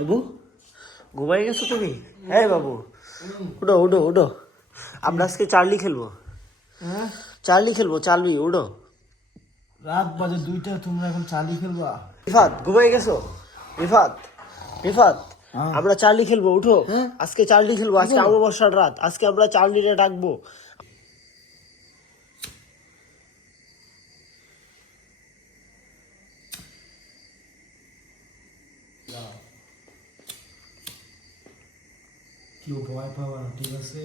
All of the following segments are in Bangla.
বাবু ঘুমাই গেছো তুমি? হ্যাঁ বাবু। উঠো উঠো উঠো। আমরা আজকে চার্লি খেলব। হ্যাঁ? চার্লি খেলব চার্লি উঠো। রাত বাজে দুইটা তোমরা এখন চালি খেলবা? রিফাত ঘুমাই গেছো? রিফাত রিফাত হ্যাঁ। আমরা চার্লি খেলব উঠো। হ্যাঁ। আজকে চার্লি খেলব আজকে অমাবস্যার রাত। আজকে আমরা চার্লিরে ডাকবো। কেউ ভয় পাওয়ার না ঠিক আছে?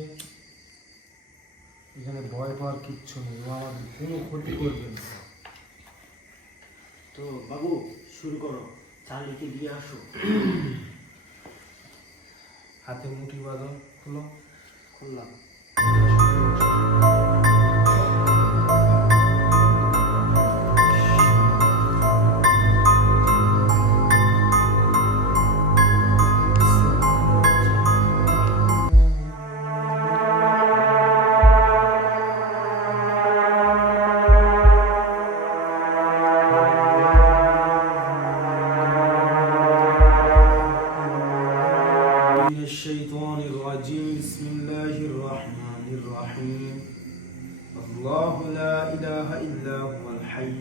এখানে ভয় পাওয়ার কিচ্ছু নেই ও আমাদের কোনো ক্ষতি করবে না। তো বাবু শুরু করো। চালিকে দিয়ে আসো। হাতে মুঠি বাঁধো খুলো। খুললাম।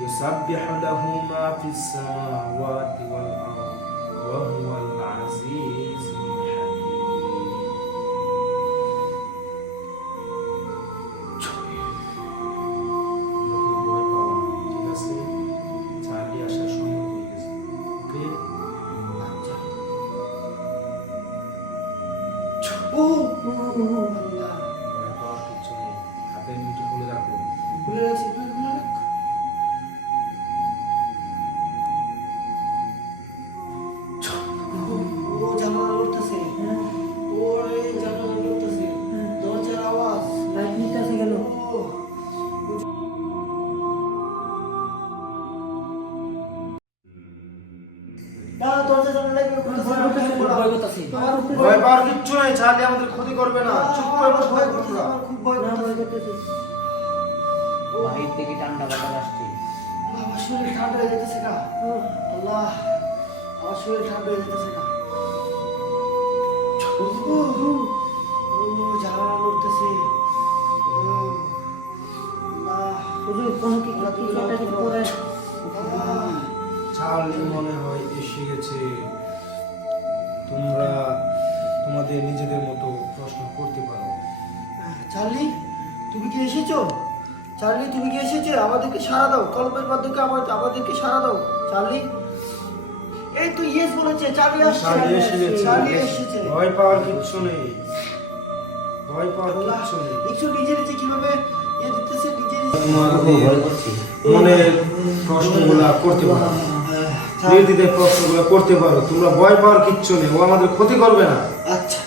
يسبح له ما في السماوات والأرض وهو العزيز الحكيم Oh, oh. oh, oh লড়তেছে ভয় পাওয়ার কিচ্ছু নেই চার্লি আমাদের ক্ষতি করবে না। চুপ করে বসে ভয় করতেছে তোমরা। আমার খুব ভয় করতেছে। বাহির থেকে ঠান্ডা বাতাস আসছে। আমার শরীর ঠান্ডা হয়ে যেতেছে না আল্লাহ আমার শরীর ঠান্ডা হয়ে যেতেছে না জানালা লড়তেছে। হুজুর কোনো কি কিছু একটা কিছু করে। আল্লাহ, মনে হয় এসে গেছে। তোমাদের নিজেদের মতো প্রশ্ন করতে পারো। চার্লি তুমি কি এসেছ? চার্লি তুমি কি এসেছ? আমাদেরকে সারা দাও। কল্পের মাধ্যমে আমার আমাদেরকে সারা দাও। চার্লি? এই তো ইয়েস বলেছে চার্লি আসছে। চার্লি এসে গেছে চার্লি এসেছে। ভয় পাওয়ার কিচ্ছু নেই। ভয় পাওয়ার কিচ্ছু নেই। দেখছ নিজের নিজে কীভাবে ইয়ে দিতেছে নিজে নিজে তোমাদের ভয় করছি। মনে প্রশ্নগুলা করতে পারো। নির্দিদের প্রশ্নগুলো করতে পারো তোমরা ভয় পাওয়ার কিচ্ছু নেই ও আমাদের ক্ষতি করবে না। আচ্ছা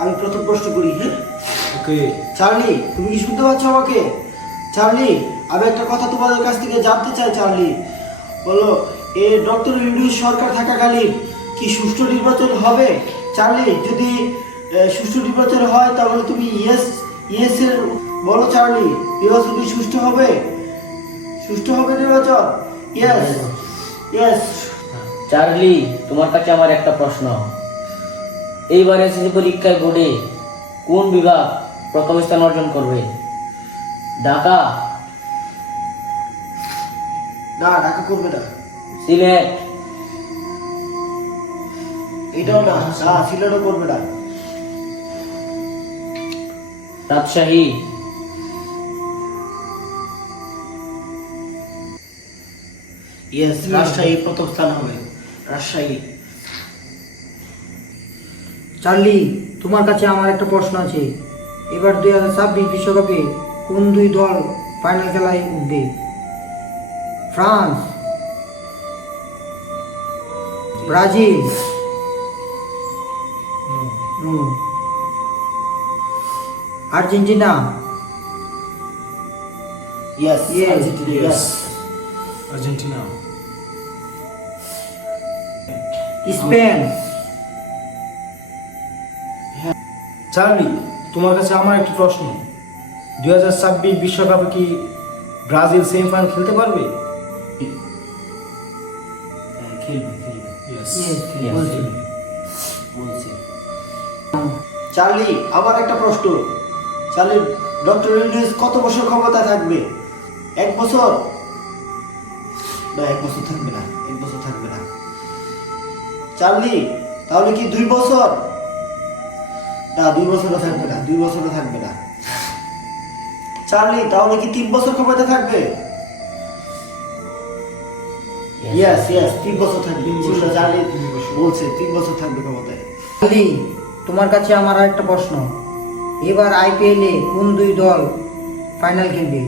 আমি প্রথম প্রশ্ন করি হ্যাঁ? ওকে। চার্লি তুমি কি শুনতে পাচ্ছ আমাকে? চার্লি আমি একটা কথা তোমাদের কাছ থেকে জানতে চাই চার্লি। বলো এ ডক্টর ইউনুস সরকার থাকাকালীন কি সুষ্ঠু নির্বাচন হবে? চার্লি যদি সুষ্ঠু নির্বাচন হয় তাহলে তুমি ইয়েস ইয়েস এর বলো চার্লি নির্বাচন কি সুষ্ঠু হবে সুষ্ঠু হবে নির্বাচন? ইয়েস। ইয়েস চার্লি তোমার কাছে আমার একটা প্রশ্ন। এইবার এসএসসি পরীক্ষায় বোর্ডে কোন বিভাগ প্রথম স্থান অর্জন করবে? ঢাকা। না ঢাকা করবে না। সিলেট। এটাও না না সিলেটও করবে না। রাজশাহী। ইয়েস রাজশাহী প্রথম স্থান হবে। রাজশাহী। চার্লি তোমার কাছে আমার একটা প্রশ্ন আছে। এবার দুই হাজার ছাব্বিশ বিশ্বকাপে কোন দুই দল ফাইনাল খেলায় উঠবে? France Brazil Argentina? Yes Yes, yes Argentina. Spain. Charlie তোমার কাছে আমার একটি প্রশ্ন। দুই হাজার ছাব্বিশ বিশ্বকাপে কি ব্রাজিল সেমিফাইনাল খেলতে পারবে? হ্যাঁ, চার্লি আবার একটা প্রশ্ন। চার্লি ডক্টর ইউনিস কত বছর ক্ষমতা থাকবে? এক বছর? না এক বছর থাকবে না এক বছর থাকবে না। চার্লি তাহলে কি দুই বছর? না দুই বছরও থাকবে না দুই বছরও থাকবে না। চার্লি তাহলে কি তিন বছর ক্ষমতা থাকবে? ইয়েস ইয়েস তিন বছর থাকবে চার্লি বলছে তিন বছর থাকবে ক্ষমতায় চার্লি তোমার কাছে আমার আর একটা প্রশ্ন। এবার আইপিএলে কোন দুই দল ফাইনাল খেলবে?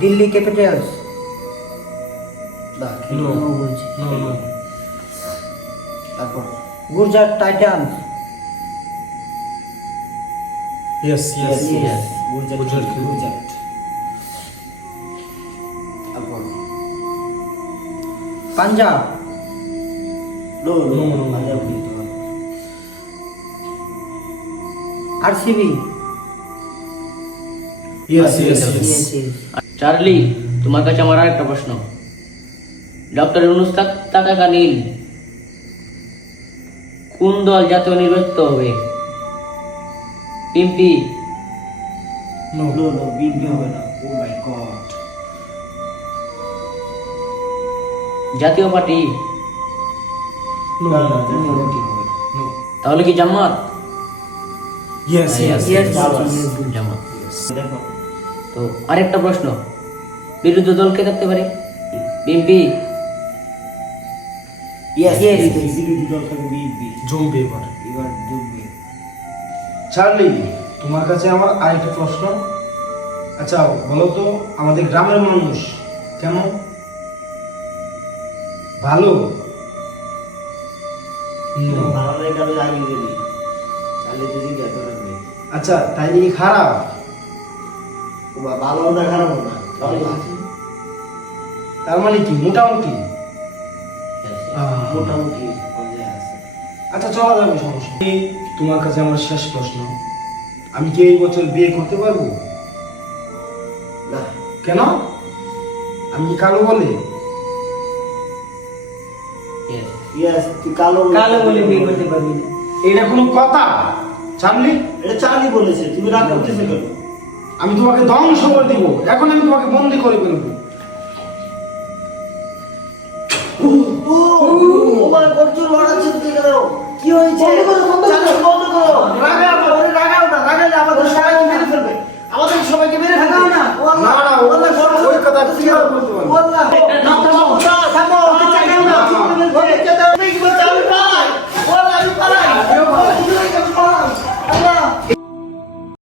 দিল্লি ক্যাপিটালস না No. বলছি No, no. তারপর Gujarat Titans Yes, yes. Gujarat. তারপর Punjab no no. Punjab RCB. Charlie তোমার কাছে আমার আরেকটা প্রশ্ন ডক্টর ইউনুস থাকাকালীন কোন দল জাতীয় নির্বাচিত হবে পিম্পি No. নো নো বিপি হবে না ও মাই গড জাতীয় পার্টি. তাহলে কি জামাত. জামাত তো আরেকটা প্রশ্ন বিরোধী দল কে থাকতে পারে পিম্পি Yes, জমবে এবার এবার জমবে চার্লি তোমার কাছে আমার আরেকটা প্রশ্ন। আচ্ছা বলো তো আমাদের গ্রামের মানুষ কেমন? ভালো? আগে যদি রাখবে আচ্ছা তাই কি খারাপ? ভালো না খারাপ না। তার মানে কি? মোটামুটি। মোটামুটি পর্যায়ে আছে। আচ্ছা চলা যাবে সমস্যা নেই। তোমার কাছে আমার শেষ প্রশ্ন। আমি কি এই বছর বিয়ে করতে পারব? না। কেন? আমি কি কালো বলে? ইয়েস তুই কালো কালো বলে বিয়ে করতে পারবি। না। এটা কোনো কথা? চার্লি? এটা চার্লি বলেছে তুমি রাগ করতেছো কেন? আমি তোমাকে ধ্বংস করে দিব। এখন আমি তোমাকে বন্দি করে ফেলব। মাই গড তুই লড়াচ্ছিস তুই কি হয়েছে? বন্ধ করো বন্ধ না